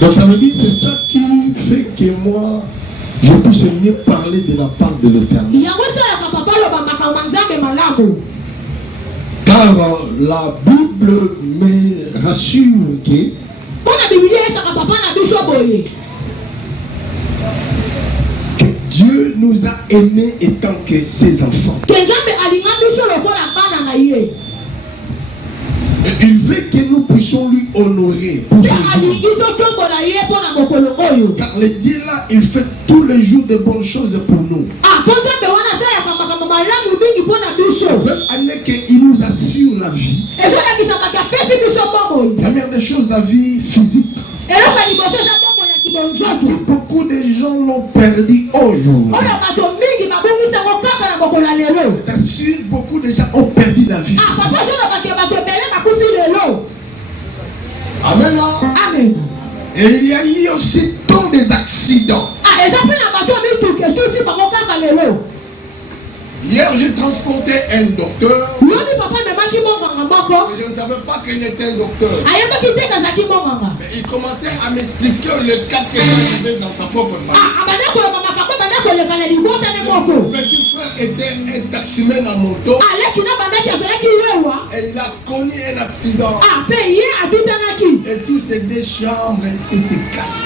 Donc ça veut dire c'est ça qui fait que moi je puisse mieux parler de la part de l'Éternel. Car la Bible me rassure que Dieu nous a aimés étant que ses enfants. Et il veut que nous puissions lui honorer pour ce jour. Car le Dieu là, il fait tous les jours de bonnes choses pour nous. Même année qu'il nous assure la vie. La première des choses, la vie physique. Beaucoup de gens l'ont perdu aujourd'hui. T'assures, beaucoup de gens ont perdu la vie. Amen. Amen. Et il y a eu aussi tant des accidents. Hier, j'ai transporté un docteur. Je ne savais pas qu'il était un docteur. Mais il commençait à m'expliquer le cas qu'il avait dans sa propre famille. Mon petit frère était un taximan à moto. Elle a connu un accident. Et tous ces deux chambres s'étaient cassées.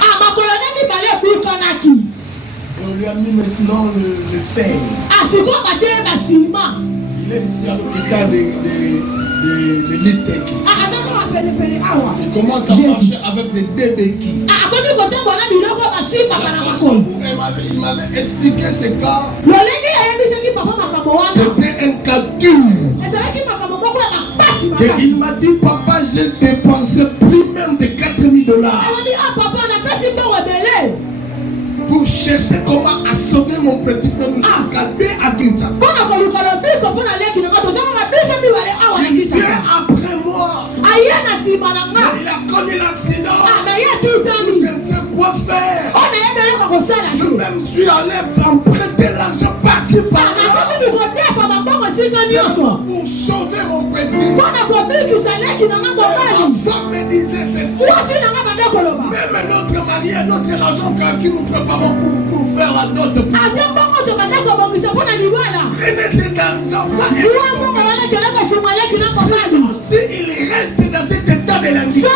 On lui a mis maintenant le fer. Il est ici à l'hôpital de Listek. Il commence à marcher avec des deux béquilles. Il m'avait expliqué ce cas. C'était un calcul. Et il m'a dit, papa, j'ai dépensé plus même de $4,000 pour chercher comment à sauver mon petit frère cadet à Kinshasa. Il vient après moi. Il a connu l'accident. Je ne sais quoi faire. Je même suis allé emprunter l'argent par-ci par-là pour sauver mon petit. La femme me disait ceci. Même notre mari et notre argent qui nous préparons pour faire la dot. Prenez cet argent. Si il reste dans cet état de l'handicap, ça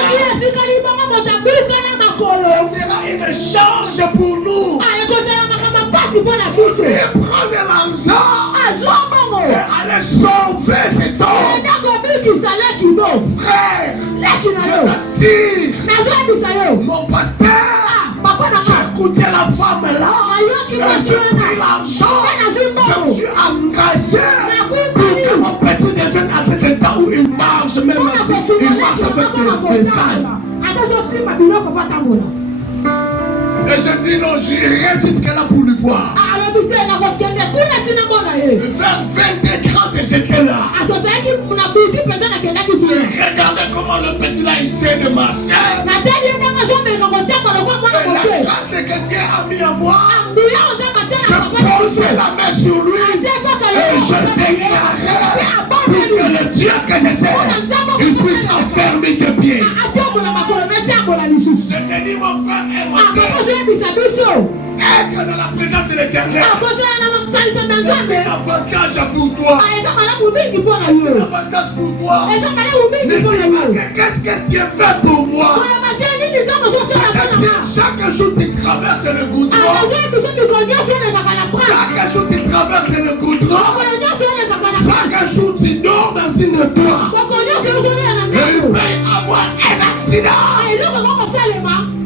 sera une charge pour nous. Et prendre l'argent et aller sauver cet homme. Mon frère, je t'assure, mon pasteur, j'ai écouté la femme là, j'ai pris l'argent, je suis engagé pour que mon petit devienne à cet état où il marche, même il marche avec des cannes. Et je dis non, j'irai jusque-là pour le voir. Vers 20h30, j'étais là. Regardez comment le petit là essaie de marcher. Et la grâce que Dieu a mis en moi, je posais la main sur lui et je déclarais pour que le Dieu que je sais, il puisse enfermer ses pieds. Je te dis mon frère et mon soeur, être dans la présence de l'Éternel, c'est un avantage pour toi. C'est un avantage pour toi. Qu'est-ce que tu as fait pour moi? Chaque jour tu traverses le goudron. Chaque jour tu traverses le goudron. Chaque jour tu dors dans une toile. Et il peut y avoir un accident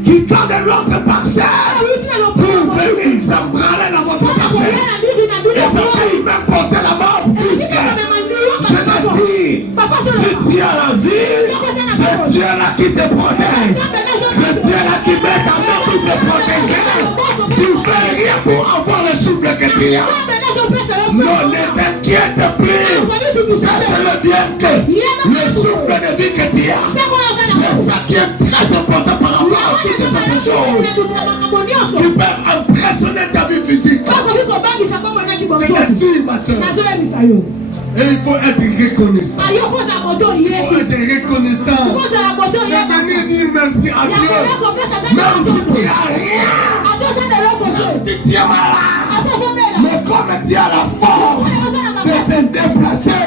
qui tend de l'autre parcelle pour venir s'embraler dans votre parcelle. Et ça peut même porter la mort. Je t'assure, c'est Dieu la vie, c'est Dieu là qui te protège. C'est Dieu là qui met ta main pour te protéger. Tu fais rien pour avoir le souffle que tu as. Non, ne t'inquiète plus. Ça c'est le bien que le souffle de vie que tu as. C'est ça qui est très important par rapport à toutes ces autres choses qui peuvent impressionner ta vie physique. C'est ainsi, ma soeur. Et il faut être reconnaissant. Il faut être reconnaissant. De venir dire merci à Dieu. Même si tu n'as rien. Même si tu es malade. Mais comme tu as la force de se déplacer,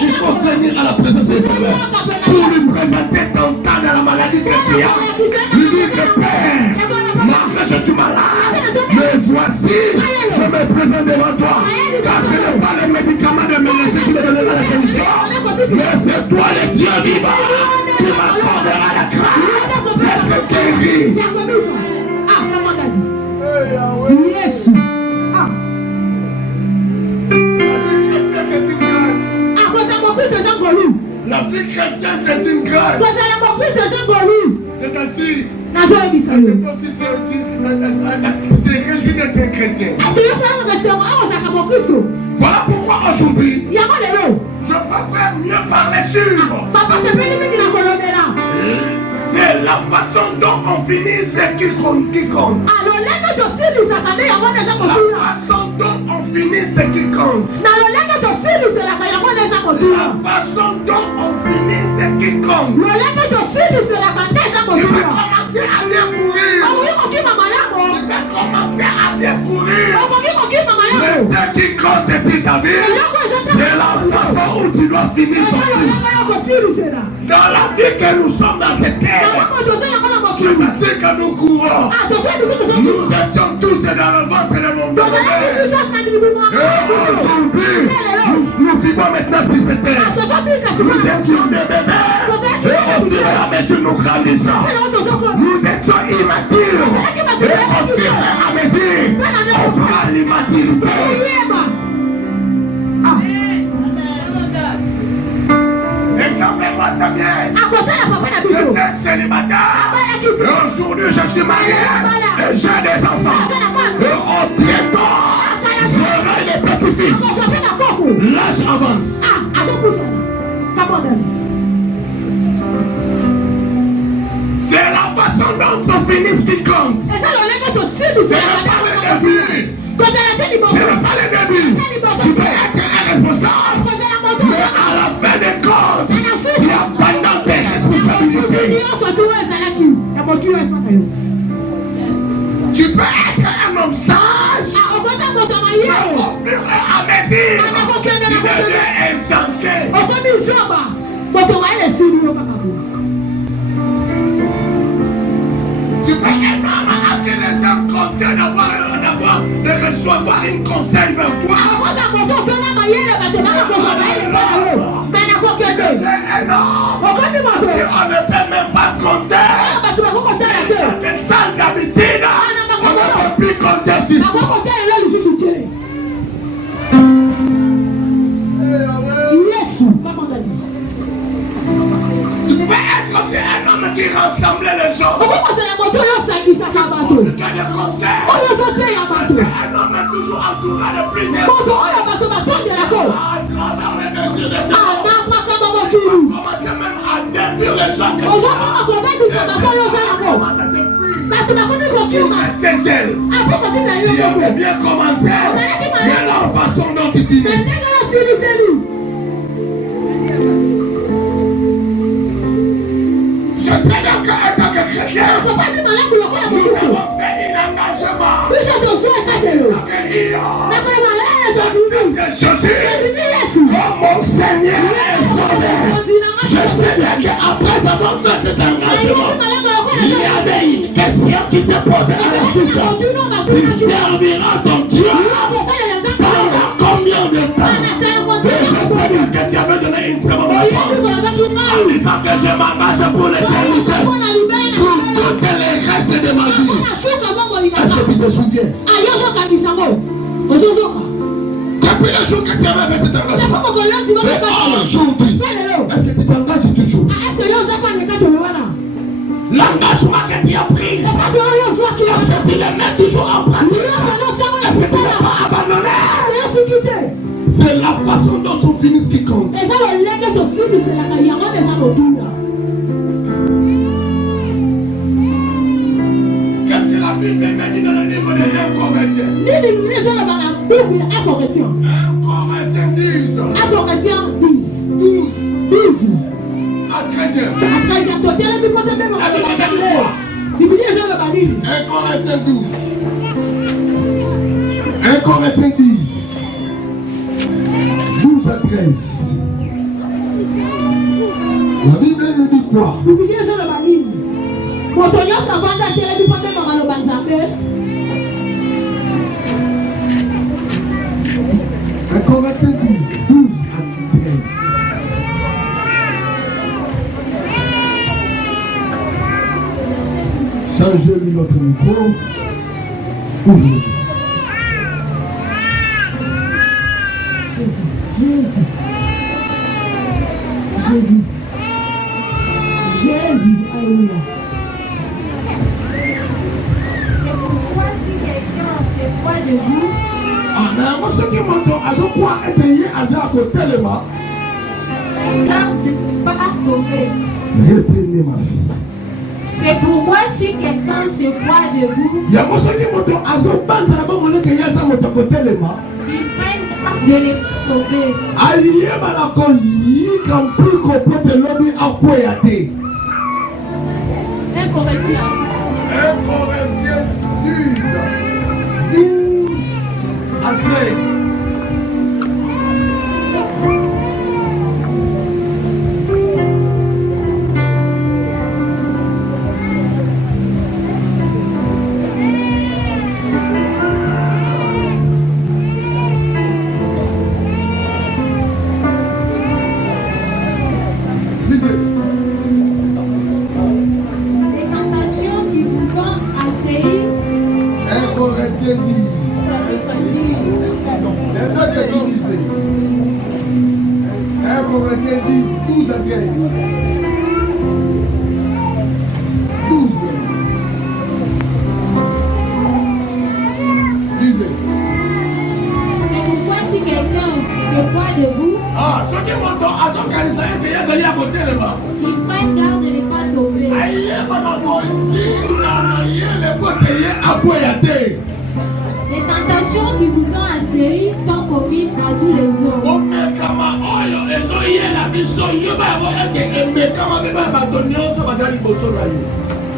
il faut venir à la présence de l'Éternel. Pour lui présenter ton temps dans la maladie que tu as. Lui dire que Père, malgré je suis malade, mais voici, je me présente devant toi. Car ce n'est pas les médicaments de médecin qui me donnera la solution, mais c'est toi le Dieu vivant qui m'accordera la grâce d'être guéri. Ah, comment t'as dit? Yes. Ah. C'est une grâce. Ah, quand ça m'a pris de gens connus. La vie chrétienne, c'est une grâce. Quand ça m'a pris de gens connus. C'est ainsi. Tu te réjouis d'être un chrétien. Voilà pourquoi aujourd'hui, je préfère mieux parler sur. C'est la façon dont on finit ce qui compte. La façon dont on finit ce qui compte. La façon dont on finit ce qui compte. Tu vas commencer à découvrir. Tu vas commencer à découvrir. Mais ce qui compte ici, David, c'est la façon où tu dois finir ton vie. Dans la vie que nous sommes dans cette terre, je me sais que nous courons. Nous étions tous dans le ventre de mon Dieu. Et aujourd'hui, nous vivons maintenant sur cette terre. Nous étions des bébés. Et au fur et à mesure nous grandissons. Nous étions immatures. Et au fur et à mesure, on prend l'immaturité. Exemple-moi ça bien. J'étais célibataire. Et aujourd'hui je suis marié. Et j'ai des enfants. Et au bientôt, j'aurai des petits-fils. L'âge avance. C'est la façon dont on finit ce qui compte. C'est pas le début. C'est pas le début. Tu peux être un responsable. Mais à la fin des comptes, tu abandonnes tes responsabilités. Tu peux être un homme sage. Mais au fur et à mesure, tu deviens insensé. Tu peux être un homme à qui les gens comptent de recevoir un conseil vers toi. On ne peut même pas compter. Des salles d'habitude. On ne peut plus compter si. Tu pouvais être aussi un homme qui rassemblait les gens. Le cas de conseil. Un homme toujours entouré de plusieurs. À travers les mesures de ce monde. Commencez même à détruire les gens. Restez seul. Tu avais bien commencé. Mais la façon dont tu finis. Je serai donc en tant que chrétien. Nous avons fait un engagement. Jésus, comme mon Seigneur et Sauveur. Je sais bien qu'après avoir fait cet engagement, il y avait une question qui se posait à la suite. Tu serviras ton Dieu pendant combien de temps? Et je sais bien que tu avais donné une très bonne réponse en disant que je m'engage pour l'éternité. Pour toutes les restes de ma vie. Est-ce que tu te souviens? Depuis le jour que tu avais fait cet engagement. Et aujourd'hui, est-ce que tu t'engages toujours? L'engagement que tu as pris, est-ce que tu le mets toujours en pratique? Est-ce que tu ne l'as pas abandonné? C'est la façon dont on finit ce qui compte. Qu'est-ce que la Bible m'a dit dans le livre de 1 Corinthiens. 1 Corinthiens 10. 12. À 13e. 1 Corinthiens 12. 1 Corinthiens 10. 12 à 13. La Bible nous dit quoi? 1 Corinthiens 10. 12 à 13. Changez-lui notre micro. Ouvrez. Jésus, alléluia. C'est pourquoi si quelqu'un se croit debout, Moi, ce qui m'entend, à ce point, est payé à ça à côté de moi. garde de ne pas tomber. Reprenez ma fille. C'est pourquoi si quelqu'un se croit debout, Il y a moi, ce qui m'entend, à ce point, ça va me dire qu'il y a ça à côté de moi. il prenne garde de ne pas tomber. Allié à la colis, quand plus complet de l'homme à quoi y a été. 1 Corinthiens 1 Corinthiens 12 à 13. Les tentations qui vous ont assailli, 1 Corinthiens 10. C'est ça que tu disais. 1 Corinthiens 10, 12 à 13. 12. Lisez. c'est pourquoi si quelqu'un se croit debout, Ah, ceux qui m'entendent, à son canisa, il y a à côté de moi. il prenne garde de ne pas tomber. Aïe, pendant ici, les côtés, à quoi y a été. Les tentations qui vous ont assailli sont commises à tous les hommes.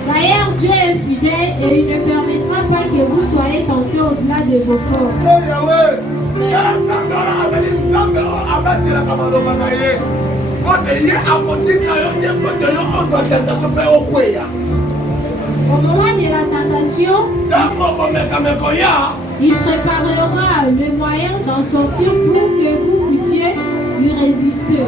D'ailleurs, Dieu est fidèle et il ne permettra pas que vous soyez tentés au-delà de vos forces. Au moment de la tentation, il préparera le moyen d'en sortir pour que vous puissiez lui résister.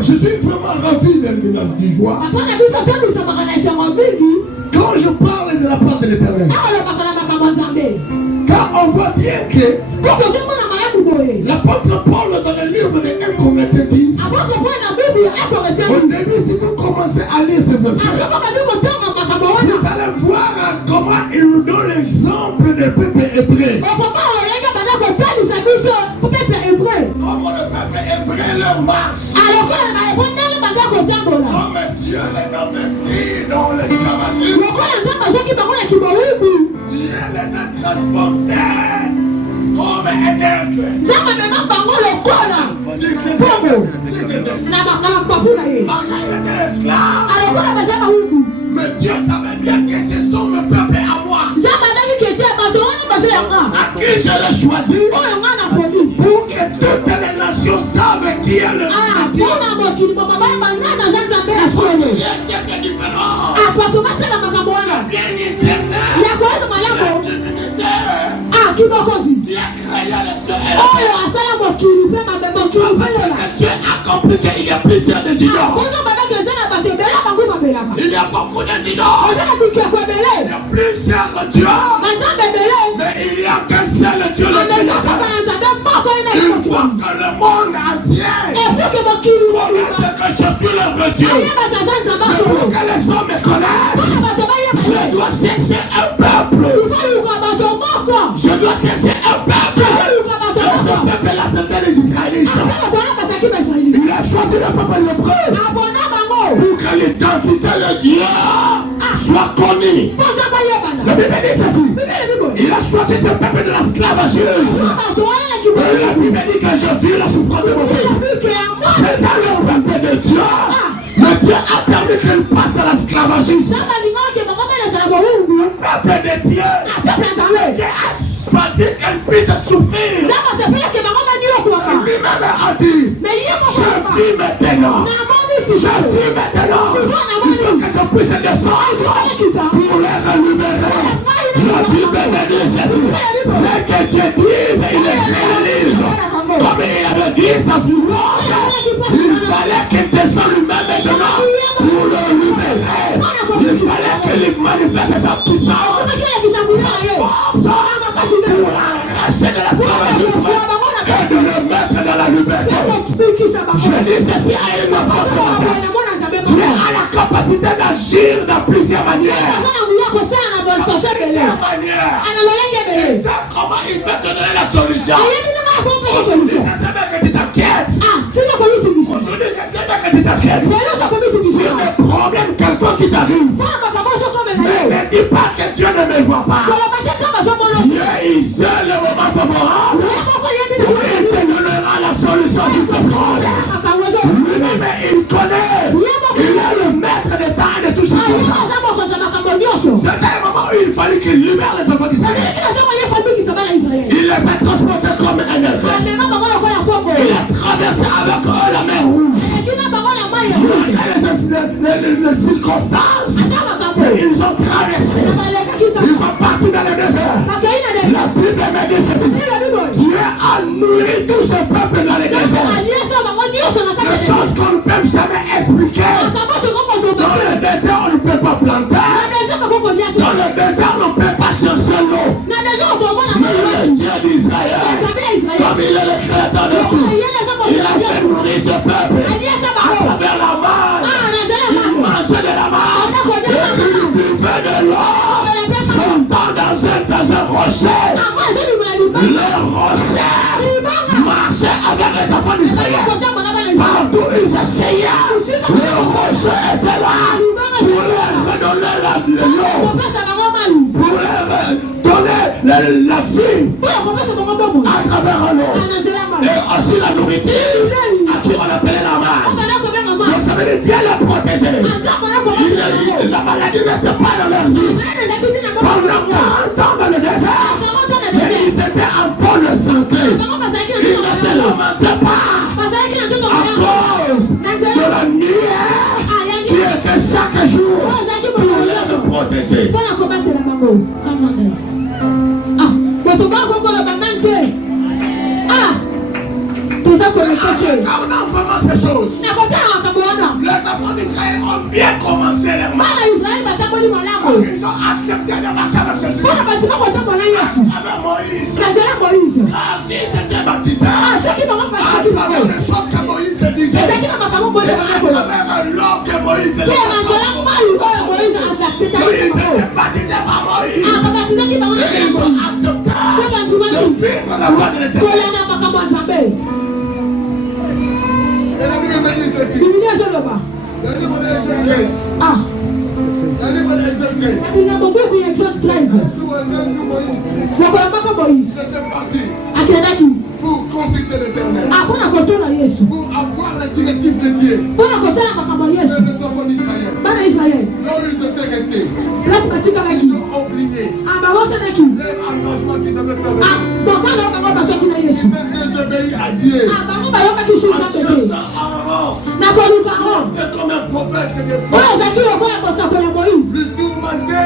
Je suis vraiment ravi de joie. Quand je parle de la part de l'Éternel, car on voit bien que l'apôtre Paul dans le livre de 1 Corinthiens 10, au début, si vous commencez à lire ce verset, vous allez voir comment il nous donne l'exemple des peuples hébreux. Comment le peuple hébreu leur marche. Comme Dieu les a mis dans l'esclavagisme. Dieu les a transportés comme un aigle. Mais Dieu savait bien que ce sont mes peuples à moi. À qui je l'ai choisi pour que toutes les nations savent qui est le Dieu. Il y a plusieurs des idoles. Il y a beaucoup de idoles. Il y a plusieurs dieux. Mais il n'y a qu'un seul Dieu. Il faut que le monde entier connaisse que je suis le vrai Dieu. Mais pour que les gens me connaissent, je dois chercher un peuple. Je dois chercher un peuple. Et ce peuple-là, c'était les Israélites. Il a choisi le peuple hébreu pour que l'identité de Dieu soit connue. La Bible dit ceci. Il a choisi ce peuple de l'esclavage. Et la Bible dit que j'ai vu la souffrance de mon peuple. C'est dans le peuple de Dieu. Mais Dieu a permis qu'il passe dans l'esclavagisme. Le peuple de Dieu. Dieu a choisi qu'elle puisse souffrir. Lui-même a dit, je vis maintenant. Je vis maintenant. Il faut que je puisse descendre pour les libérer. La Bible me dit ceci. C'est que Dieu dise, il est réalise. Comme il avait dit sa figure, il fallait qu'il descende lui-même maintenant pour le libérer. Il fallait qu'il manifeste sa puissance, pour l'arracher de l'esclavagisme et de le mettre dans la liberté. Je dis ceci à une personne. Dieu a la capacité d'agir dans plusieurs manières. Et ça, comment il peut te donner la solution? Aujourd'hui, je sais bien que tu t'inquiètes. Aujourd'hui, je sais bien que tu t'inquiètes. Sur les problèmes quelqu'un qui t'arrive. Mais ne dis pas que Dieu ne me voit pas. Dieu, il sait le moment favorable. Il te donnera la solution sur ton problème. Lui-même, il connaît. Il est le maître des temps et de tout ce qui est. C'était un moment où il fallait qu'il libère les enfants d'Israël. Il les fait transporter comme un éléphant. Il a traversé avec eux la mer rouge. Les circonstances, ils ont traversé. Ils sont partis dans le désert. La Bible me dit ceci. Dieu a nourri tout ce peuple dans le désert. Des choses qu'on ne peut jamais expliquer. Dans le désert, on ne peut pas planter. Dans le désert, on ne peut pas chercher l'eau. Mais le Dieu d'Israël, comme il est le créateur de tout, il a fait nourrir ce peuple à travers la manne. Il mangeait de la manne et il buvait de l'eau. Sautant dans un rocher. Le rocher marchait avec les enfants d'Israël. Partout ils essayaient, le rocher était là pour leur redonner l'eau, pour leur donner la vie à travers l'eau. Et aussi la nourriture à qui on appelait la manne. Donc ça veut dire Dieu les protéger. La maladie n'était pas dans leur vie. Pendant 40 ans dans le désert, mais ils étaient en bonne santé. Ils ne se lamentaient pas à cause de la nuée qui était chaque jour pour les protéger. On a vraiment ces choses. Les enfants d'Israël ont bien commencé leur marche. Ils ont accepté de marcher avec Jésus. Avec Moïse. Car s'ils étaient baptisés, à travers les choses que Moïse disait, et à travers l'eau que Moïse disait, ils étaient baptisés par Moïse. Et ils ont accepté de vivre la voie de l'Éternel. Pour consulter l'Éternel, pour avoir la directive de Dieu, les enfants d'Israël, là où ils étaient restés, ils ont oublié l'engagement qu'ils avaient fait. Ils étaient désobéis à Dieu. Peut-être comme un prophète, c'est des prophètes. Le tourmenté.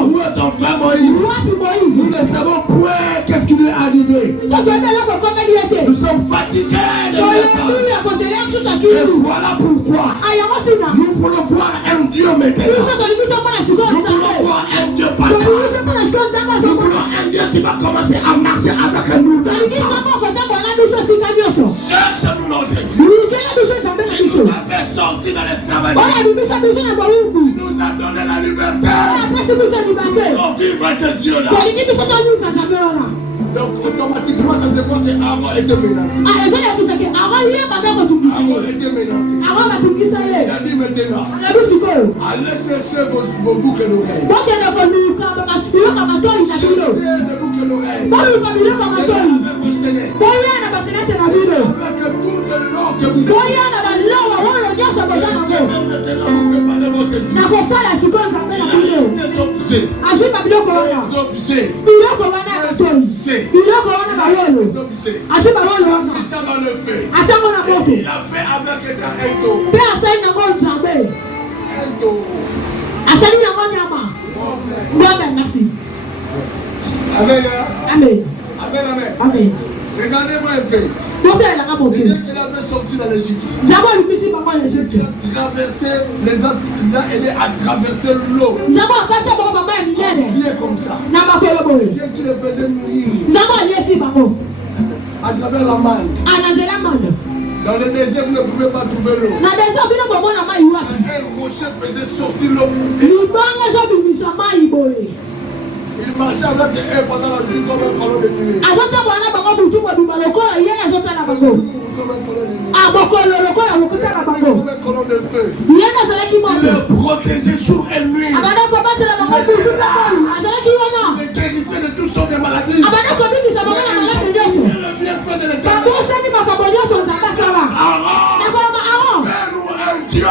Où est ton frère Moïse? Nous ne savons point qu'est-ce qui lui est arrivé? Nous sommes fatigués de ça. Et voilà pourquoi nous voulons voir un Dieu maintenant. Nous voulons voir un Dieu partant. Nous voulons un Dieu qui va commencer à marcher avec nous dans le sang. Cherche-nous notre Dieu. Il nous a fait sortir de l'esclavage. Il nous a donné la liberté. Pour vivre ce Dieu-là. Donc automatiquement ça se voit que Aaron était menacé. Aaron était menacé. Il a dit maintenant, allez chercher vos boucles d'oreilles. Cherchez des boucles d'oreilles. Avec vos seigneurs. Avec tout le nom que vous avez. Il a fait avec ça un dos. Amen. Regardez-moi un peu. Il avait sorti dans l'Égypte. Il a aidé à traverser l'eau. Il est comme ça. Dieu qui le faisait mourir. À travers la manne. Dans le désert, vous ne pouvez pas trouver l'eau. Un rocher faisait sortir l'eau. Il marchait avec eux pendant la journée comme un colon de nuit. Comme un colon de feu. Il le protégeait jour et nuit. Il guérissait de toutes sortes de maladies. Il le bienfait de l'Éternel. Aaron, fais-nous un Dieu.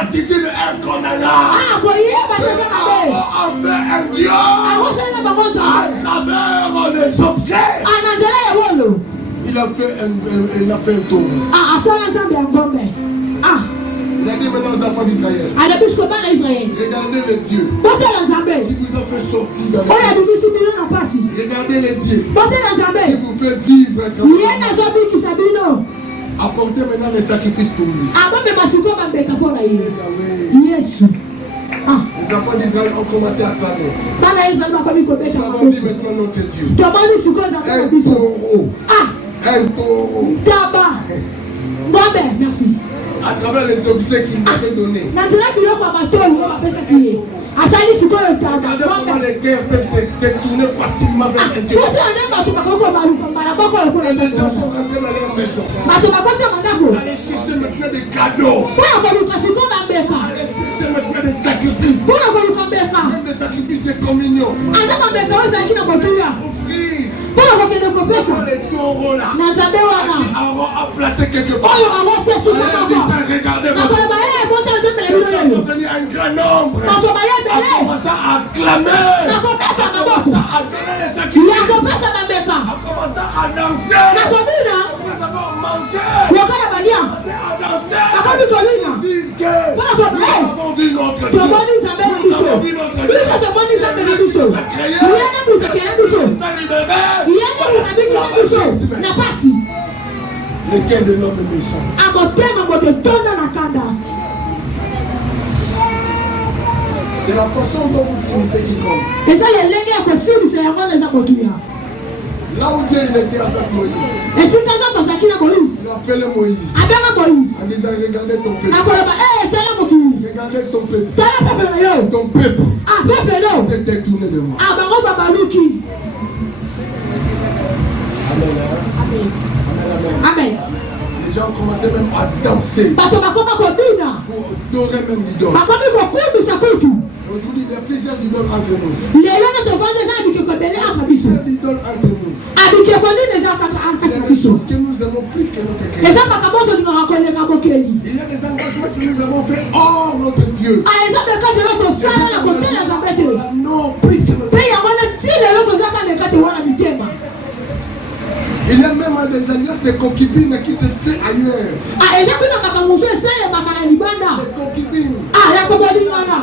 Attitude inconnaissable. On fait un Dieu à travers les objets. Il a fait un tour. Il a dit maintenant aux enfants d'Israël. Regardez les dieux qui vous ont fait sortir. Regardez les dieux qui vous fait vivre. Apportez maintenant les sacrifices pour lui. Les enfants d'Israël ont commencé à clamer. Nous avons dit maintenant notre Dieu. Un taureau. Merci. À travers les objets qu'il nous avait donnés. Regardez comment les guerres peuvent se détourner facilement vers un Dieu. Les gens sont rentrés dans leur maison. Allez chercher maintenant des cadeaux. Allez chercher maintenant des sacrifices. Même des sacrifices de communion. Les taureaux là. Aaron a placé quelque part. Regardez votre. Les gens sont venus un grand nombre. A commencé à acclamer. A commencé à donner les sacrifices. A commencé à danser. A commencé à manger. A commencé à danser. Dire que nous avons vu notre Dieu. Nous avons vu notre Dieu. Ça créait. Ça libérait. Lequel de l'homme est méchant? C'est la façon dont vous finissez qui compte. Là où Dieu était avec Moïse, il a appelé Moïse. Il disait regardez ton peuple. Regardez ton peuple. Ton peuple s'est détourné de moi. Amen. Les gens commençaient même à danser pour adorer même l'idole. Aujourd'hui, il y a plusieurs idoles entre nous. Plusieurs idoles entre nous. Il y a des choses que nous avons plus que notre Créateur. Il y a des engagements que nous avons fait hors notre Dieu. Non, plus que notre Dieu. Il y a même des alliances de concubines qui se fait ailleurs. Ah, et j'ai vu dans ma camouflage, c'est le macana libanda. Les concubines. Ah, la cobodimana.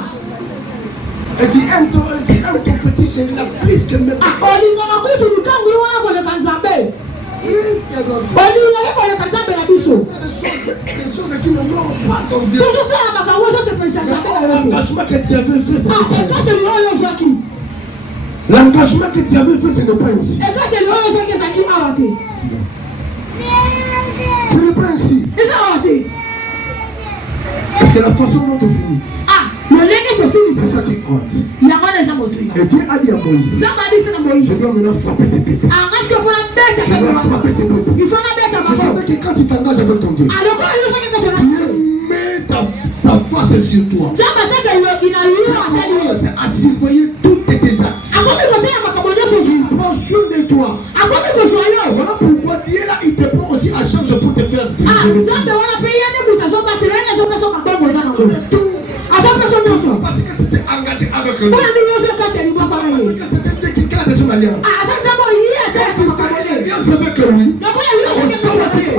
Et tu aimes ton petit chéri là plus que même. Ah, on dit qu'on a pris tout le temps, on a pour le Kanzabé. Plus que d'autres. On dit on a pour le Kanzabé la biso. Des choses qui ne vont pas ton Dieu. Toujours ça, la macamo, ça c'est pour le Kanzabé. L'engagement que tu avais fait, Ah, et quand tu vois qui? l'engagement que tu avais fait, ce n'est pas ici. Et quand tu vois que ça qui a raté. Ce n'est pas ici. Et ça a raté. Parce que la façon dont on finit, Ah, le lait que c'est c'est ça qui compte. il y a pas des amours. Et Dieu a dit à Moïse, Ça m'a dit c'est la Moïse. je dois maintenant frapper ces bêtes. Ah, est-ce qu'il faut la bête à Je dois frapper ces bêtes. il faut la bête à Je savais que quand tu t'engages avec ton Dieu, alors quand il y a quelque chose Dieu met sa face sur toi. ça va dire qu'il a eu à telle C'est à surveiller toutes tes actes. à quoi il va faire ma sur Il prend soin de toi. à quoi il faut là Voilà pourquoi Dieu là, il te prend aussi à charge pour te faire ah diriger. ça te va payer des mutations pas terrain les autres sont pas bonnes dans le Tout. à ça personne ne sort Parce que tu t'es engagé avec lui. on a mis aux quand il va Parce parler que c'était Dieu qui garde son alliance. ah ça c'est bon il est à terre pour Tu parler es bien avec lui. donc on a eu ce que tu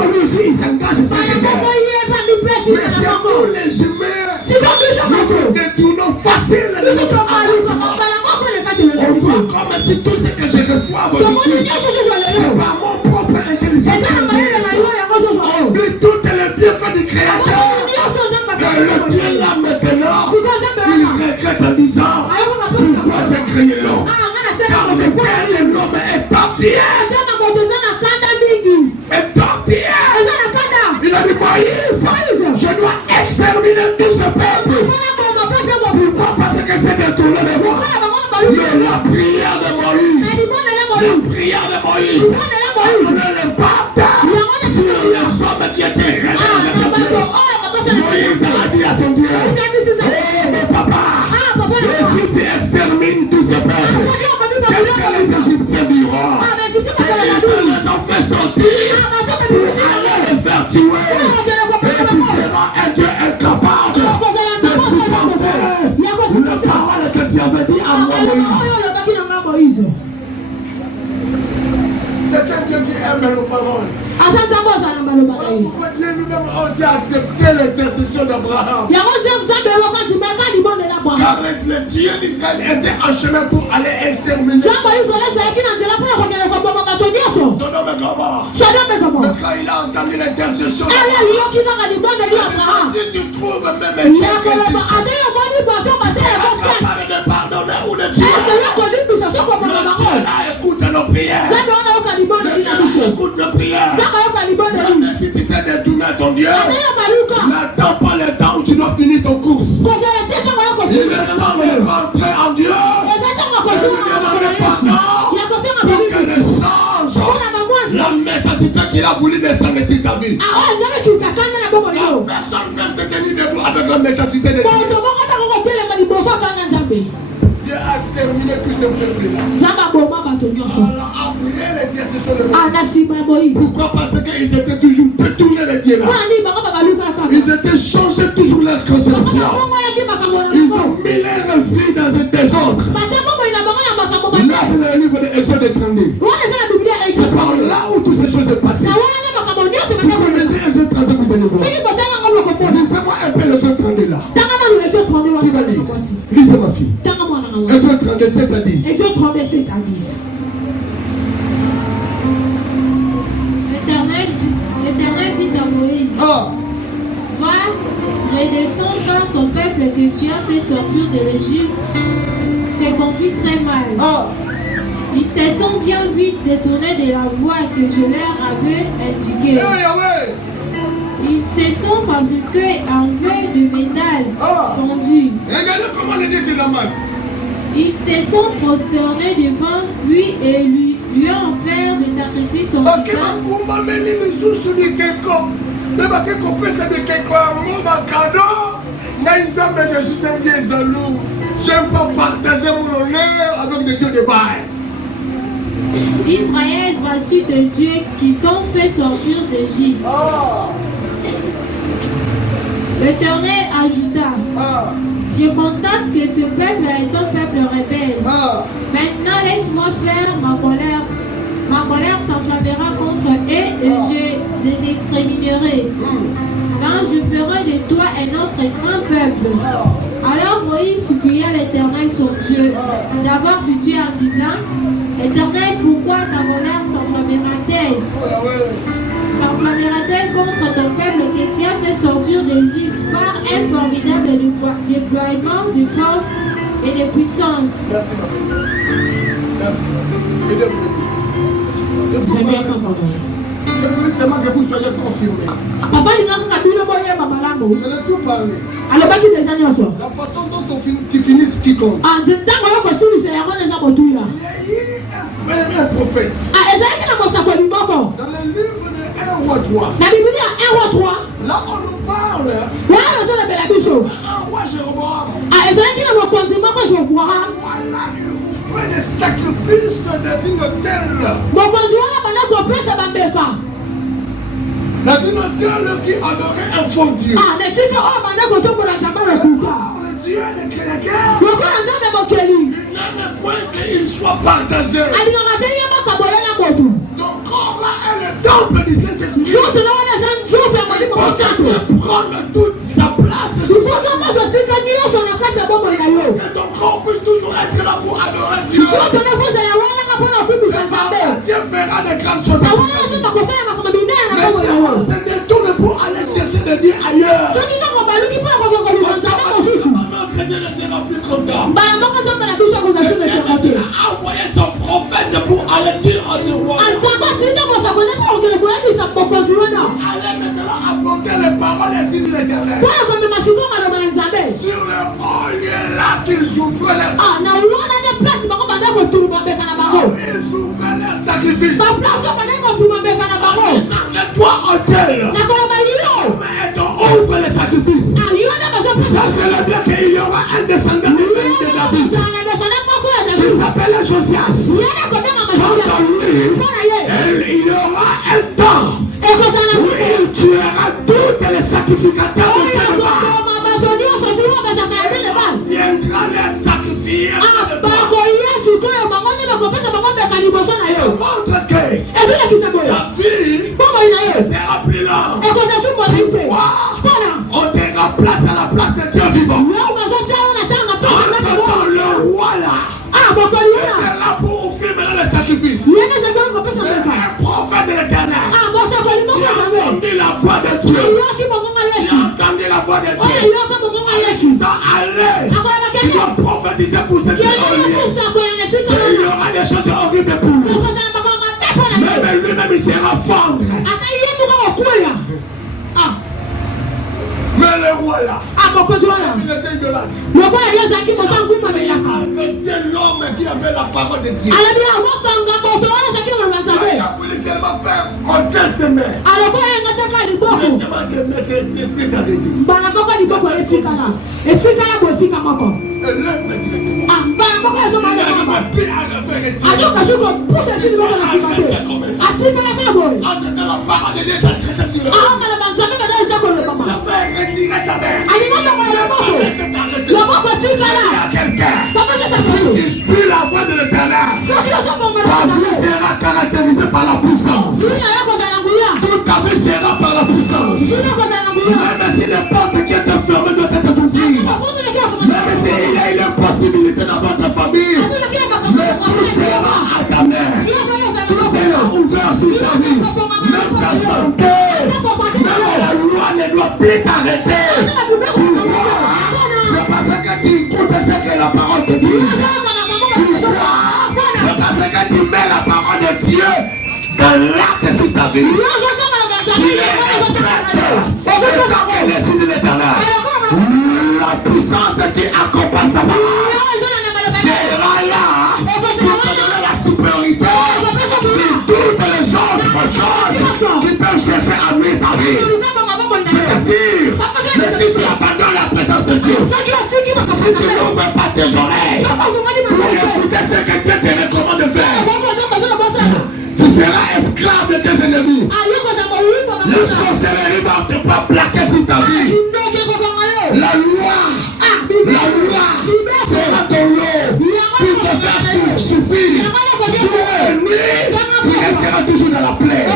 Lui aussi, il s'engage sur ça tes ne terres. pas il est pas du Mais président c'est dans pour le les humains. si donc nous sommes Nous nous détournons facile. nous sommes pas nous comme on parle encore le cas de On voit comme si tout ce que je reçois donc on est aujourd'hui, bien sur ce c'est jour par mon propre et intelligence. ça n'a pas eu de la loi et à cause de ça Oublie tout le bienfait du Créateur. Et le Dieu là maintenant, il regrette en disant, pourquoi j'ai créé l'homme? Car lequel l'homme est parti. Est parti. Il a dit, Moïse, je dois exterminer tout ce peuple. Pourquoi? Parce que c'est détourné de moi. La prière de Moïse. La prière de Moïse. Le pape sur les hommes qui étaient Moïse a dit à son Dieu, oh papa, et si tu extermines tout ce peuple, qu'est-ce que les Égyptiens diront? Et ils l'ont fait sortir pour aller les faire tuer. Et tu seras un Dieu incapable de supporter la parole que tu avais dit à moi, Moïse. C'est un Dieu qui aime nos paroles. Pourquoi Dieu nous-mêmes aussi accepté l'intercession d'Abraham? Car le Dieu d'Israël était en chemin pour aller exterminer Sodome et Gomorrhe. Mais quand il a entendu l'intercession d'Abraham, si tu trouves même capable de pardonner ou de tuer, Dieu là écoute nos prières. Écoute nos prières. Même si tu t'es détourné à ton Dieu, n'attends pas le temps où tu dois finir ton course. Il est temps de rentrer en Dieu. Pour que le change la nécessité qu'il a voulu descendre sur ta vie. Personne ne peut te tenir debout avec la nécessité de Dieu. Dieu a exterminé tous ces peuples-là. Après l'intercession de Moïse. Pourquoi? Parce qu'ils étaient toujours détournés de Dieu là. Ils étaient changés toujours leur conception. Ils ont mis leur vie dans un désordre. Là, c'est le livre de Exode 32. C'est par là où toutes ces choses se passent. Vous connaissez Exode 32, vous allez voir. Laissez-moi un peu l'Exode 32 là. Qui va lire? Lisez ma fille. Exode 37 à 10. Exode 37 à 10. L'Éternel dit à Moïse, va, redescends quand ton peuple que tu as fait sortir de l'Égypte s'est conduit très mal. Ils se sont bien vite détournés de la voie que je leur avais indiquée. Ils se sont fabriqués en verre de métal fondu. Regardez comment le Dieu c'est la main. Ils se sont prosternés devant lui et lui ont offert des sacrifices en J'aime pas partager mon honneur avec des dieux de Baal. Israël va suite de Dieu qui t'ont fait sortir d'Égypte. L'Éternel ajouta, je constate que ce peuple est un peuple rebelle. Maintenant laisse-moi faire ma colère. Ma colère s'enflammera contre et je les exterminerai. Quand je ferai de toi un autre grand peuple. Alors Moïse supplia l'Éternel son Dieu d'avoir pitié en disant, Éternel, pourquoi ta colère s'enflammera-t-elle? S'enflammera-t-elle contre ton peuple que tu as fait sortir d'Égypte par un formidable déploiement de force et de puissance? Merci. Merci. Je voulais seulement que vous soyez confirmés. Papa, il n'a pas pu le moyen, maman. Je l'ai tout parlé. Alors, pas qu'il déjà n'y a pas. La façon dont tu finis ce qui compte. Ah, c'est tant qu'on a construit, c'est un bon exemple de là. Un prophète. Ah, et c'est qu'il a mon sac de mort. Dans le livre de 1 roi 3. La Bible dit 1 roi 3. Là, on nous parle. Voilà, c'est la belle abisso. 1 roi Jéroboam. Ah, et c'est qu'il a mon condiment que je vois. Voilà, il fait des sacrifices dans une hôtel. Mon condiment là, pendant qu'on presse à Bambeka. Dans une hôtel qui adorait un faux Dieu. Ah, mais si tu as pendant qu'on tombe dans la table, le pouvoir. Le Dieu de quelqu'un. Le corps en train de mon Kelly. Il n'aime point qu'il soit partagé. Ali on a dit il y a pas de la moto. Ton corps là est le temple du Saint-Esprit. Nous te donnons les anges de mon livre au centre. Prendre toute sa place. Il faut que moi je suis connu sur la classe de bon moyen. Que ton corps puisse toujours être là pour adorer Dieu. Il faut que nous vous ayez la pour la coupe de Saint-Zambé. Dieu fera des grandes choses. La voilà, je me conseille à ma commune. Mais c'est détourné pour aller chercher de Dieu ailleurs. Ceux qui ont combattu, qui font la comme Saint-Zambé, mon chouchou. Que Dieu ne sera plus comme ça. Bah, la banque ensemble, la douche à cause de ce Il a envoyé son prophète pour aller dire à ce roi. En Samba, tu ne sais pas que le gouvernement ne s'est pas continué, non. Allez maintenant apporter les paroles et signes de l'Éternel. Voilà comme ma chouchou, madame Saint-Zambé. Sur le lieu là qu'il souffrait les Ah, na ouana de place, ma commande à retour, ma béca na baro. il souffrait les sacrifices. Ma place, ma béca na retour, ma béca na baro. Et toi, hôtel. Na kolomaliyo. Mais on ouvre les sacrifices. Ah, il y en a pas de place. Ça célèbre qu'il y aura un descendant de David. Il s'appelle Josias. Dans lui, il y aura un temps où il tuera tous les sacrificateurs de Jéhovah. Il viendra les sacrifier. Ça montre que la vie sera plus longue. On te remplace à la place de Dieu vivant. Le roi là est là pour offrir maintenant le sacrifice. Un prophète de l'Éternel. Il a entendu la voix de Dieu. Il a entendu la voix de Dieu. Ils sont allés. Ils ont prophétisé pour ce qui est il y aura des choses horribles pour lui. Même lui-même il sera fendre. Mais le roi là, il était idolâtre. C'était l'homme qui avait la parole de Dieu. Il a voulu seulement faire compter ses mains. Il suit la voix de l'Éternel. Ta vie sera caractérisée par la puissance. Toute ta vie sera par la puissance. Même si les portes qui étaient fermées doivent être ouvertes. Même s'il y a une possibilité dans votre famille, mais tout sera à ta main. Tout sera ouvert sur ta vie. Même ta santé. Même la loi ne doit plus t'arrêter. C'est parce que tu écoutes ce que la parole te dit. C'est parce que tu mets la parole de Dieu dans l'acte sur ta vie. Tu es prête. C'est ça qu'est le signe de l'Éternel. La puissance qui accompagne sa parole sera là pour te donner la supériorité sur toutes les autres choses qui peuvent chercher à nuire ta vie. Je t'assure, mais si tu abandonnes la présence de Dieu, si tu n'ouvres pas tes oreilles pour écouter ce que Dieu te recommande de faire, tu seras esclave de tes ennemis. Les sorcelleries vont te pas plaquer sur ta vie. La loi sera ton lot pour te faire souffrir. Jour et nuit, tu resteras toujours dans la plaie.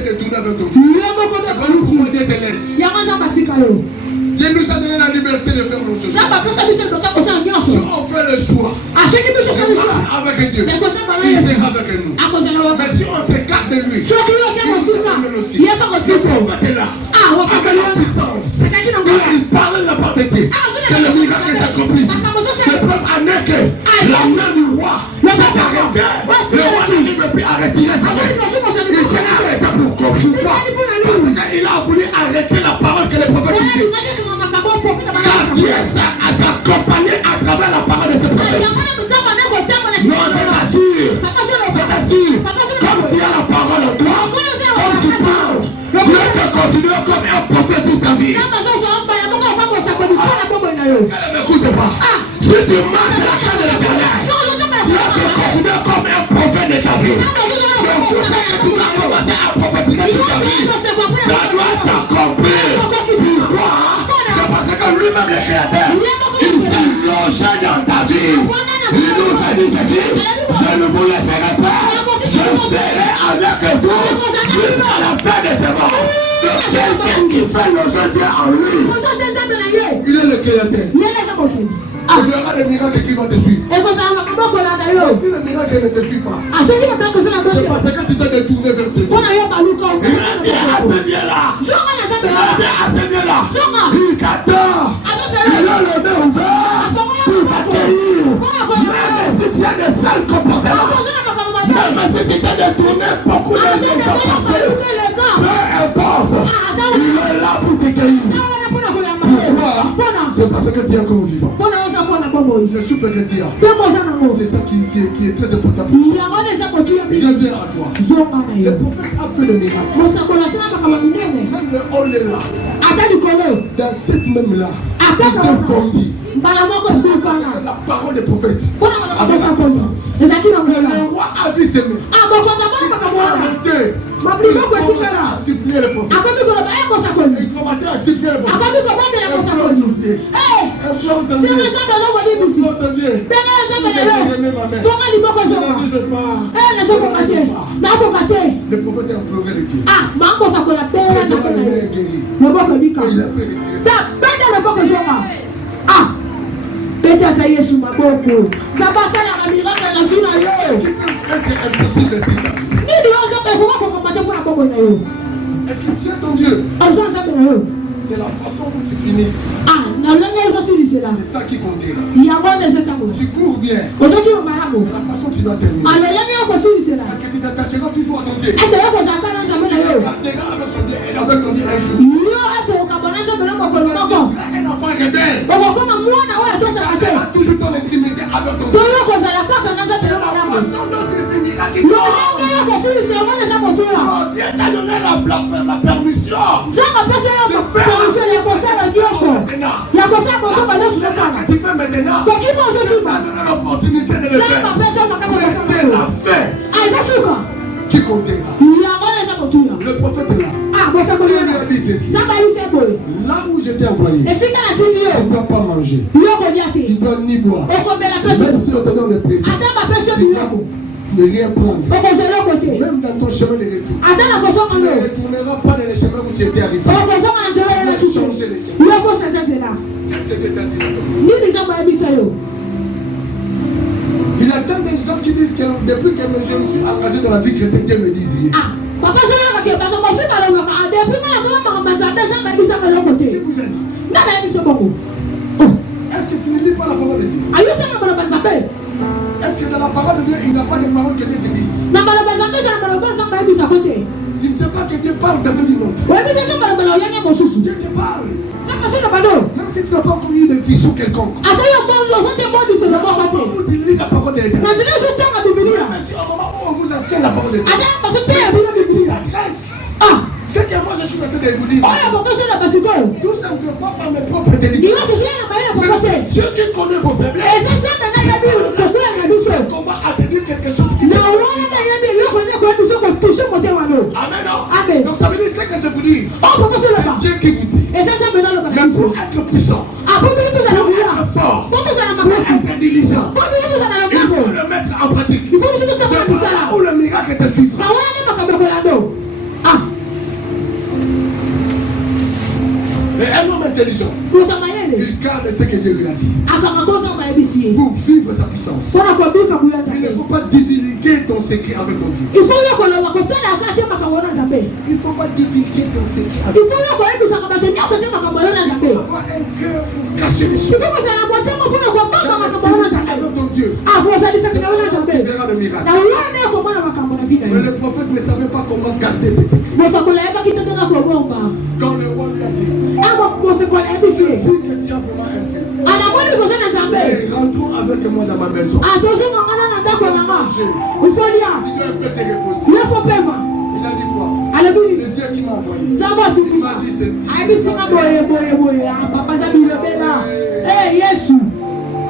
fait détourner avec ton Dieu. Voilà pourquoi Dieu te laisse. Dieu nous a donné la liberté de faire nos choses. Si on fait le choix de marcher avec Dieu, il sera avec nous. Mais si on s'écarte de lui, il sera avec nous aussi. Le prophète est là. Avec la puissance. Il parle la part de Dieu. Que le miracle s'accomplisse. Le peuple a nequé. La main du roi s'est arrêtée. Le roi ne peut plus arrêter sa main. Il s'est arrêté pour pourquoi? Parce qu'il a voulu arrêter la parole que le prophète disait. Car Dieu s'accompagné à travers la parole de ce prophète. Non, je t'assure. Comme tu as la parole en toi, comme tu parles, Dieu te considère comme un prophète sur ta vie. N'écoute pas. Si tu marches à la fin de l'éternel, Dieu te considère comme un prophète de ta vie. Donc, tu dois commencer à prophétiser toute ta vie. Ça doit s'accomplir. Pourquoi? C'est parce que lui-même, le Créateur, il s'est logé dans ta vie. Il nous a dit ceci: je ne vous laisserai pas. Je serai avec vous jusqu'à la fin de ce monde. Donc, quelqu'un qui fait loger en lui, il est le Créateur. Il y aura des miracles qui vont te suivre. Si le miracle ne te suit pas, c'est parce que tu t'es détourné vers Dieu. Il est à ce Dieu-là. À ce Dieu-là. Il t'attend. Il a le nez ouvert pour t'accueillir. Même si tu as des sales comportements, même si tu t'es détourné, beaucoup de choses sont passées. Peu importe, il est là pour t'accueillir. Pourquoi? C'est parce que tu es encore vivant. Le souffle que tu as, c'est ça qui est très important. Il vient à toi. Le prophète a fait le miracle. Même le hall est là. Dans cette même là, il s'est fondi. La parole des prophètes. Le roi a vu ses mains. Il commençait à supplier le prophète. Il commençait à supplier le prophète. Le prophète a pleuré le Dieu. Est-ce que tu es ton Dieu? C'est la façon dont tu finisses. C'est ça qui compte. Tu cours bien. C'est la façon dont tu dois terminer. Est-ce que tu t'attacheras toujours à ton Dieu? Tu t'attacheras avec son Dieu et avec ton Dieu un jour. Un enfant rebelle. Tu auras toujours ton intimité avec ton Dieu. La façon dont tu finiras qui Dieu t'a donné la permission. Tu fais maintenant. L'opportunité de le faire. C'est la fin. Qui comptera. Le prophète est là. Là où je t'ai envoyé, tu ne dois pas manger. Tu ne dois ni boire. Même si on te donne le plaisir, ne rien prendre. Même dans ton chemin de retour, tu ne retourneras pas dans les chemins où tu étais arrivé. Tu dois changer les chemins. Qu'est-ce que tu as dit? Il y a tant de gens qui disent que depuis que je me suis engagé dans la vie chrétienne, Dieu me dit rien. Est-ce que tu ne lis pas la parole de Dieu? Est-ce que dans la parole de Dieu, il n'y a pas de parole que Dieu te dise? Tu ne sais pas que Dieu parle de Dieu, non? Dieu te parle. Même si tu n'as pas encore eu de vision quelconque. Vous lis la parole de Dieu. Mais si au moment où on vous enseigne la parole de Dieu, la grâce. C'est que moi je suis en train de vous dire. Tout ça ne fait pas par mes propres intelligences. Dieu qui connaît vos faiblesses. Comment à te dire quelque chose qui Amen. Donc ça veut dire ce que je vous dis. C'est Dieu qui vous dit. Mais pour être puissant, pour être fort, pour être intelligent, il faut le mettre en pratique. C'est là où le miracle te suivra. intelligent. Il garde ce que Dieu lui a dit. Pour vivre sa puissance. Il ne faut pas divulguer ton secret avec ton Dieu. Il ne faut pas divulguer ton secret avec ton Dieu. Il faut avoir un cœur caché les choses. Avec ton Dieu. Tu verras le miracle. Mais le prophète ne savait pas comment garder ses secrets. Quand le roi lui a dit, vu que tu as vraiment un fait, rentrons avec moi dans ma maison. Si tu veux un peu te reposer. Il a dit quoi? Le Dieu qui m'a envoyé. Il m'a dit ceci.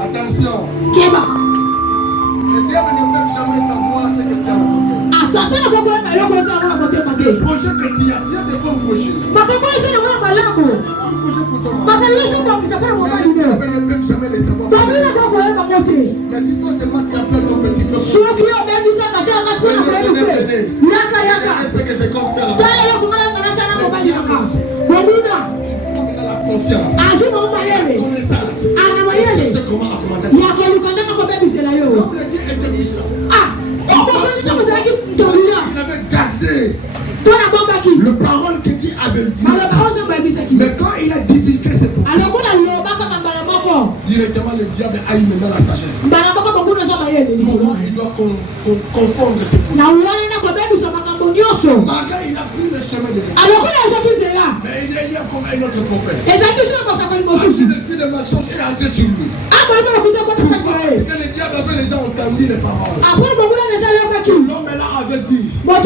Attention. Le diable ne peut jamais savoir ce que tu as raconté. Le projet que tu as des bons projets. Un projet pour ton mari. Le diable ne peut jamais les savoir. Mais si toi seulement tu appelles ton petit frère, c'est que j'ai compris là. La conscience. Connaissance. Comment a commencé. Il avait gardé le parole que Dieu avait dit. Mais quand il a divulgué cette parole, directement le diable a eu maintenant la sagesse. Comment il doit confondre ses paroles. Malgré il a pris le chemin de Dieu. Mais il y a comme un autre prophète. L'esprit de mensonge est entré sur lui. Parce que le diable avait déjà entendu les paroles. L'homme là avait dit. Pourquoi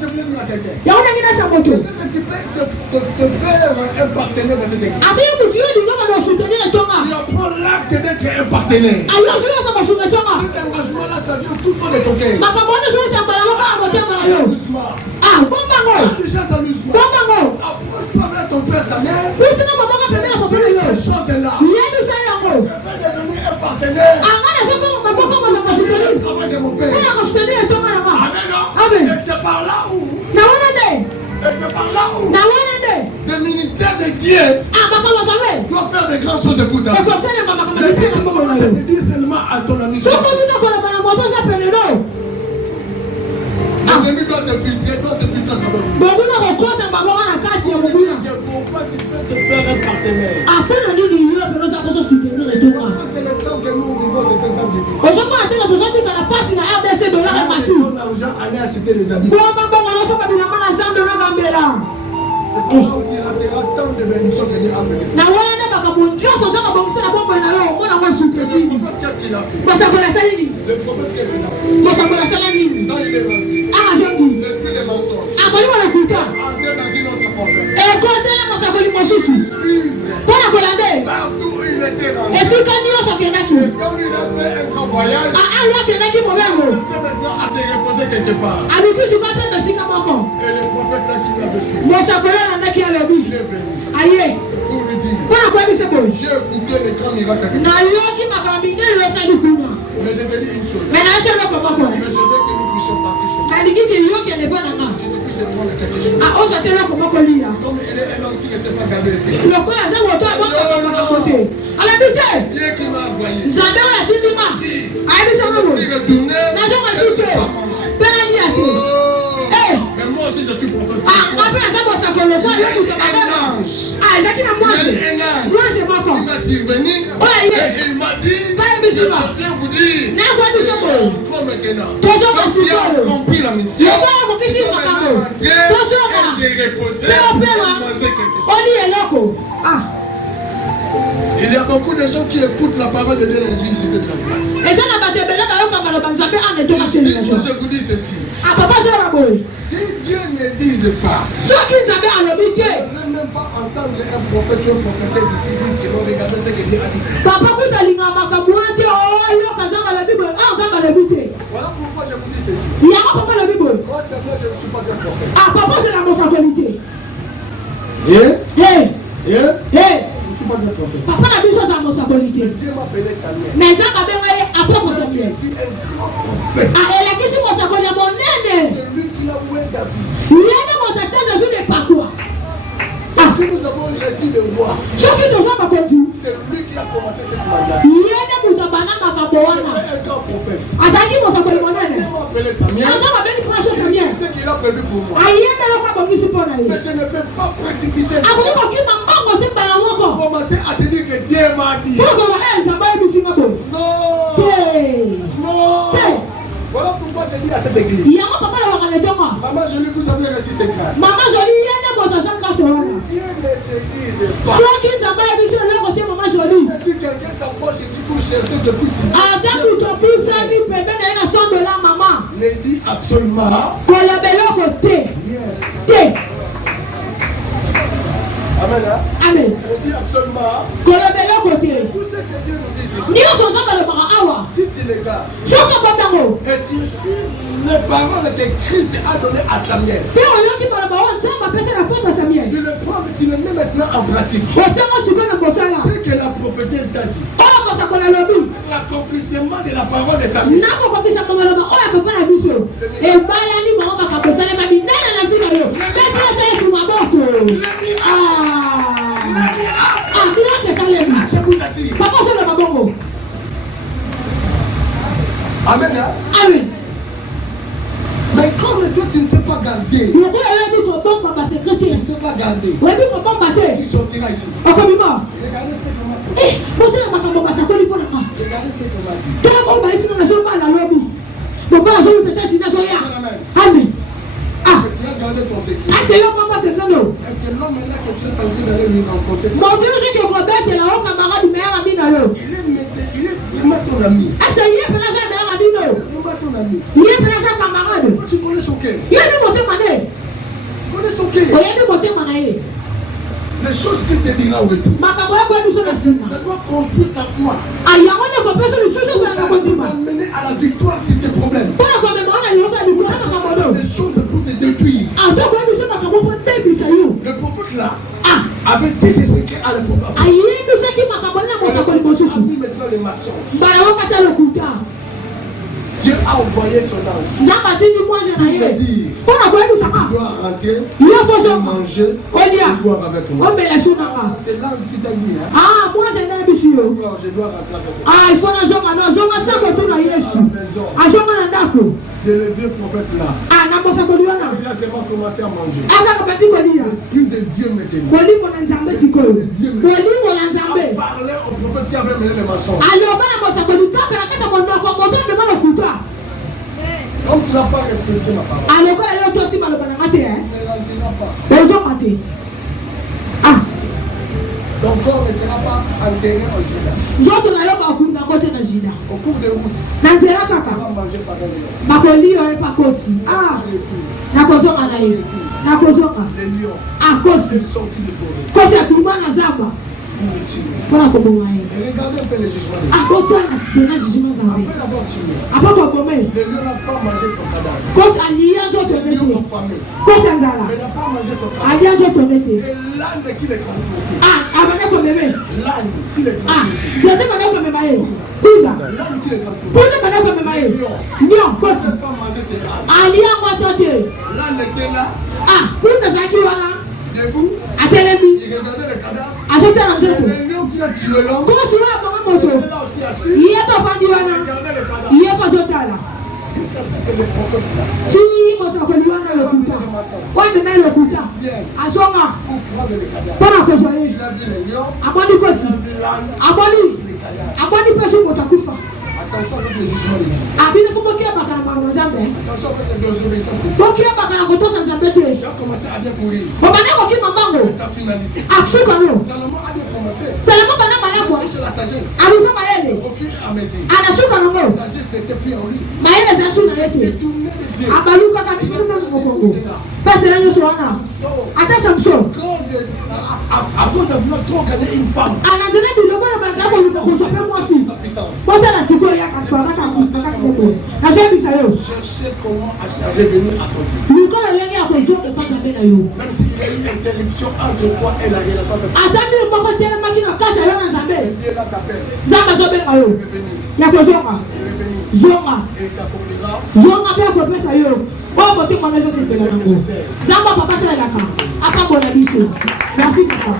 je voulais dire à quelqu'un? Peut-être que tu peux te faire un partenaire dans cette église. Tu apprends l'acte d'être un partenaire. Cet engagement-là, ça vient tout le temps de ton cœur. Déjà, ça nous voit. Approche-toi avec ton père, sa mère. Cette chose-là. Je vais devenir un partenaire. Travail de mon père. Amen. Et c'est par là où le ministère de Dieu doit faire de grandes choses pour toi. Mais si tu dis seulement à ton ami, l'ennemi doit te filtrer, doit se filtrer sur toi. Pourquoi tu peux te faire un partenaire? J'ai écouté les grands miracles. Mais je te dis une chose. Mais je veux que nous puissions partir chez nous. Je puisse prendre quelque chose. Comme il est un homme qui ne sait pas garder les secrets. Dieu qui m'a envoyé. Il retourner. Mais moi aussi je suis prophète. Il m'a survenu et il m'a dit, je viens vous dire, maintenant, tu as compris la mission, tu es reposé, manger quelque chose. Il y a beaucoup de gens qui écoutent la parole de Dieu dans les universités de la vie. Je vous dis ceci. Si Dieu ne dise pas, je ne veux même pas entendre un prophète ou un prophétesse qui disent que non, regardez ce que Dieu a dit. Voilà pourquoi je vous dis ceci. Moi, seulement, je ne suis pas un prophète. Papa n'a plus chose à mon sabolité. Mais ça m'a bien après mon sabolité. Elle a dit si mon sabolité mon aide. Il y a des montagnes de vie de parcours. Si nous avons une décide de voir. C'est lui qui a commencé cette manière. Il est un grand prophète. Il m'a appelé Samuel. C'est ce qu'il a prévu pour moi. Mais je ne peux pas précipiter. Commencer à te dire que Dieu m'a dit. Non. Voilà pourquoi je dis à cette église. Maman Jolie, vous avez reçu cette grâce. Maman Jolie, il y a une grâce. Si quelqu'un s'approche ici pour chercher depuis si ne dit absolument. Amen. Amen. Ne dit absolument. Tout ce que Dieu nous dit ici. Si tu les gardes. Et tu suis les paroles que Christ a donné à Samuel. Tu le prends, tu le mets maintenant en pratique. Ce que la prophétesse t'a dit. L'accomplissement de la parole de Samuel. Je vous assure. Amen. Amen. Mais comme toi tu ne sais pas garder, tu ne sais pas garder, tu sortiras ici. Regardez ce que m'a dit. Amen. Ah, tu as gardé ton secret. Est-ce que l'homme est là que tu es en train d'aller lui rencontrer? Il est ton ami. Est-ce qu'il est ton ami? Tu connais son cœur. Tu connais son cœur. Les choses qu'il te dira au retour. Ça doit construire ta foi. Pour t'amener à la victoire sur tes problèmes. Des choses pour te détruire. Le prophète là avait dit ce secret à l'époque. A mis maintenant les maçons. Dieu a envoyé son ange. Il a dit, tu dois rentrer, manger, et boire avec moi. C'est l'ange qui t'a dit. Je dois rentrer avec moi. C'est le vieux prophète là. Il a seulement commencé à manger. L'esprit de Dieu me dit. Parlait au prophète qui avait mené les maçons. Comme tu n'as pas respecté ma parole. Ton corps ne sera pas enterré en Juda. Au cours de route, tu vas manger par les lions. C'est sorti du forêt. Et regardez un peu les jugements de Dieu. Après l'avoir tué, le lion n'a pas mangé son cadavre. Le lion a famé. Mais n'a pas mangé son cadavre. Et l'âne qui les transportait. L'âne qui les transportait. L'âne qui les transportait. Le lion n'a pas mangé ses ânes. L'âne était là. Debout. Il regardait le cadavre. Le lion qui a tué l'homme. Il était là aussi assis. Il regardait le cadavre. Jusqu'à ce que le prophète là. Pour prendre le cadavre. Il a dit le lion. Il a dit l'âne. Attention avec les jugements de Dieu. Attention avec les désobéissances de Dieu. Tu as commencé à bien courir. Ta finalité. Salomon a bien commencé. Chercher la sagesse. Au fur et à mesure. La sagesse n'était plus en lui. Il s'est détourné de Dieu. Avant de vouloir trop gagner une femme. Sa puissance. Chercher comment revenir à ton Dieu. Même s'il y a une interruption entre toi et la relation de Dieu là t'appelle. Revenir. Et t'accomplira. Merci papa.